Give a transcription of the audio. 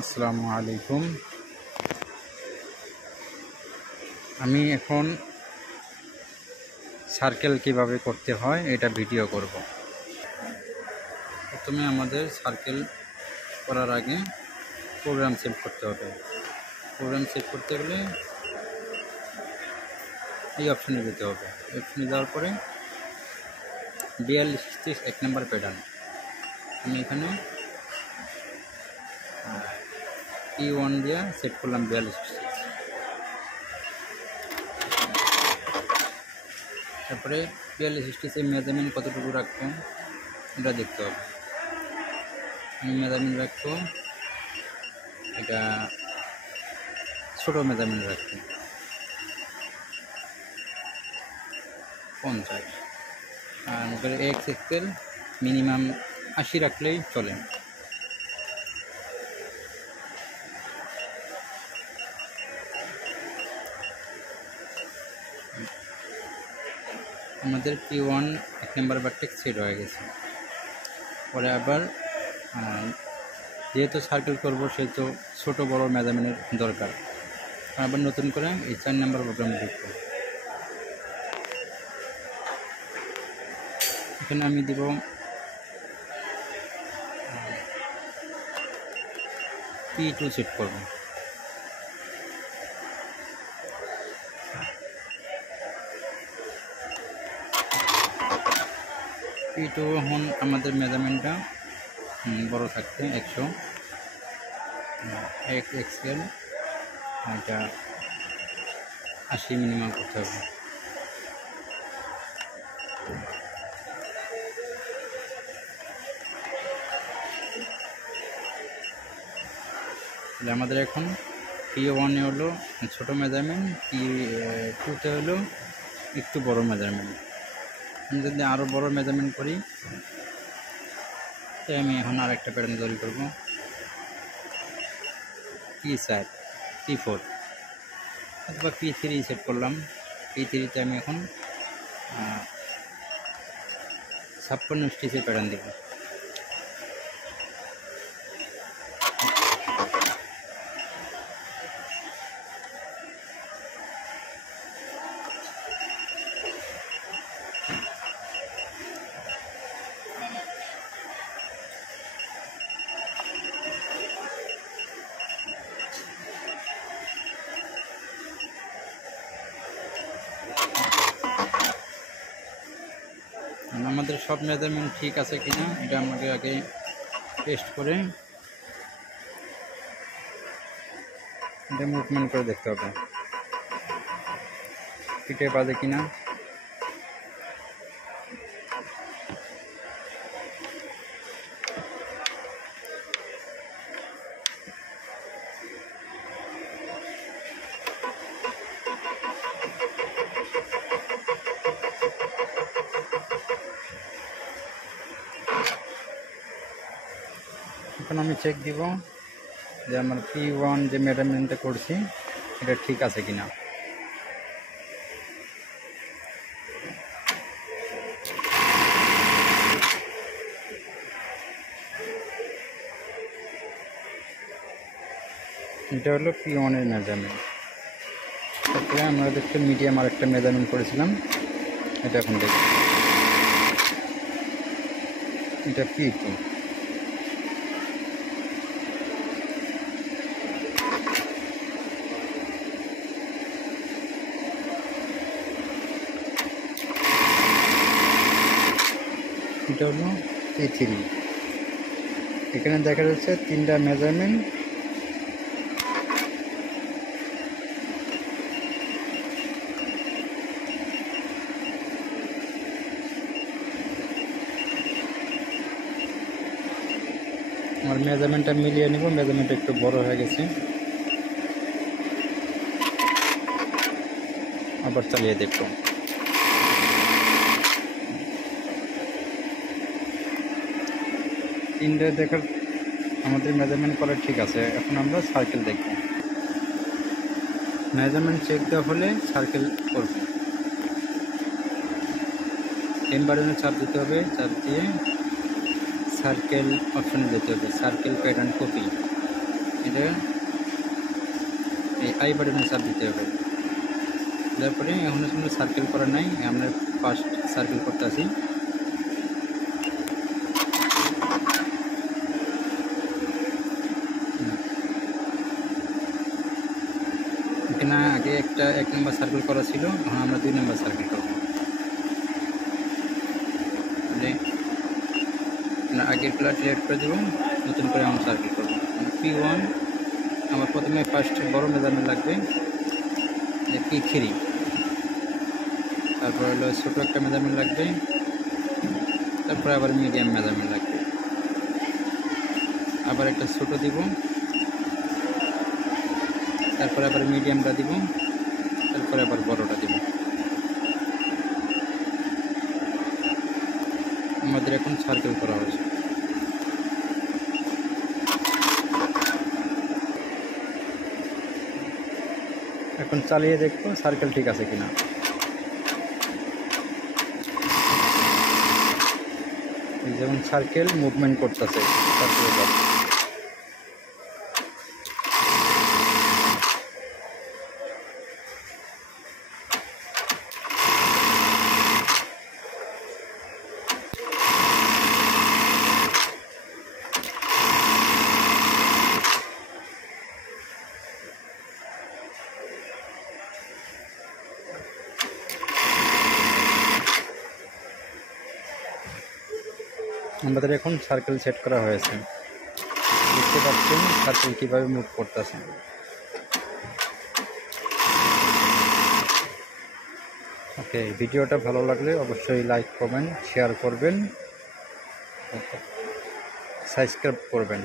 আসসালামু আলাইকুম। আমি এখন সার্কেল কিভাবে করতে হয় এটা ভিডিও করব। প্রথমে আমাদের সার্কেল করার আগে প্রোগ্রাম সেভ করতে হবে। প্রোগ্রাম সেভ করতে গেলে এই অপশানে যেতে হবে। অপশানে যাওয়ার পরে 42 1 নম্বর প্যাটার্ন, আমি এখানে E1 দিয়ে সেট করলাম 42। তারপরে 42 মেজারমেন্ট কতটুকু রাখবো এটা দেখতে হবে। আমি মেজারমেন্ট রাখবো, এটা ছোটো মেজারমেন্ট রাখবো 50, আর এক্স এক্সেল মিনিমাম 80 রাখলেই চলে। আমাদের P1 1 নম্বর ভার্টেক্স সেট হয়ে গেছে। পরে আবার যেহেতু সার্কেল করব সেহেতু ছোটো বড় মেজারমেন্টের দরকার। আবার নতুন করে এই 4 নম্বর প্রোগ্রামে দেখব। এখানে আমি দিব P2 সেট করব। P2 এখন আমাদের মেজারমেন্টটা বড় থাকবে 100 এক্সএল, এটা 80 মিনিমাম করতে হবে। তাহলে আমাদের এখন P1 হলো ছোটো মেজারমেন্ট, P2 হলো একটু বড় মেজারমেন্ট। আমি যদি আরও বড় মেজারমেন্ট করি তাই আমি এখন আর একটা প্যাটার্ন তৈরি করব। P4 P4 অথবা P3 সেট করলাম। P3তে আমি এখন 56 স্টিচের প্যাটার্ন দেব। আমাদের সব মেজারমেন্ট ঠিক আছে কিনা এটা আমাকে আগে টেস্ট করে এটা মুভমেন্ট করে দেখতে হবে, পিঠে বাজে কিনা। এখন আমি চেক দিব যে আমার P1 যে মেজারমেন্টটা করছি এটা ঠিক আছে কিনা। এটা হলো P1 এর মেজারমেন্ট। তারপরে আমরা দেখতে মিডিয়াম আর একটা মেজারমেন্ট করেছিলাম, এটা এখন দেখি। এটা P2, এটা হলো P3। এখানে দেখা যাচ্ছে 3টা মেজারমেন্ট আমার মেজারমেন্টটা মিলিয়ে নিব। মেজারমেন্টটা একটু বড় হয়ে গেছে, আবার চালিয়ে দেখব। তিনটা দেখার আমাদের মেজারমেন্ট করা ঠিক আছে। এখন আমরা সার্কেল দেখব। মেজারমেন্ট চেক দেওয়া হলে সার্কেল করব। এমবারনে চাপ দিতে হবে, চাপ দিয়ে সার্কেল অপশনে যেতে হবে, সার্কেল প্যাটার্ন কপি। এটা এই আই বাটনে চাপ দিতে হবে। তারপরে এখন কোনো সার্কেল করা নাই, আমরা ফার্স্ট সার্কেল করতে আসি। এখানে আগে একটা 1 নম্বর সার্কেল করা ছিল, এখন আমরা 2 নম্বর সার্কেল করবো। আগের প্লাট ডিলিট করে দেবো, নতুন করে আমরা সার্কেল করবো। P1 আমার প্রথমে ফার্স্ট বড় মেজারমেন্ট লাগবে, P3, তারপর হলো ছোটো একটা মেজারমেন্ট লাগবে, তারপরে আবার মিডিয়াম মেজারমেন্ট লাগবে, আবার একটা ছোটো দিব, তারপরে আবার মিডিয়ামটা দিব, তারপরে আবার বড়টা দিব। আমাদের এখন সার্কেল করা হয়েছে। এখন চালিয়ে দেখবো সার্কেল ঠিক আছে কিনা। যেমন সার্কেল মুভমেন্ট করতেছে সার্কেল। আমাদের এখন সার্কেল সেট করা হয়েছে, দেখতে পাচ্ছেন সার্কেল কীভাবে মুভ করতেছে। ওকে, ভিডিওটা ভালো লাগলে অবশ্যই লাইক, কমেন্ট, শেয়ার করবেন, সাবস্ক্রাইব করবেন।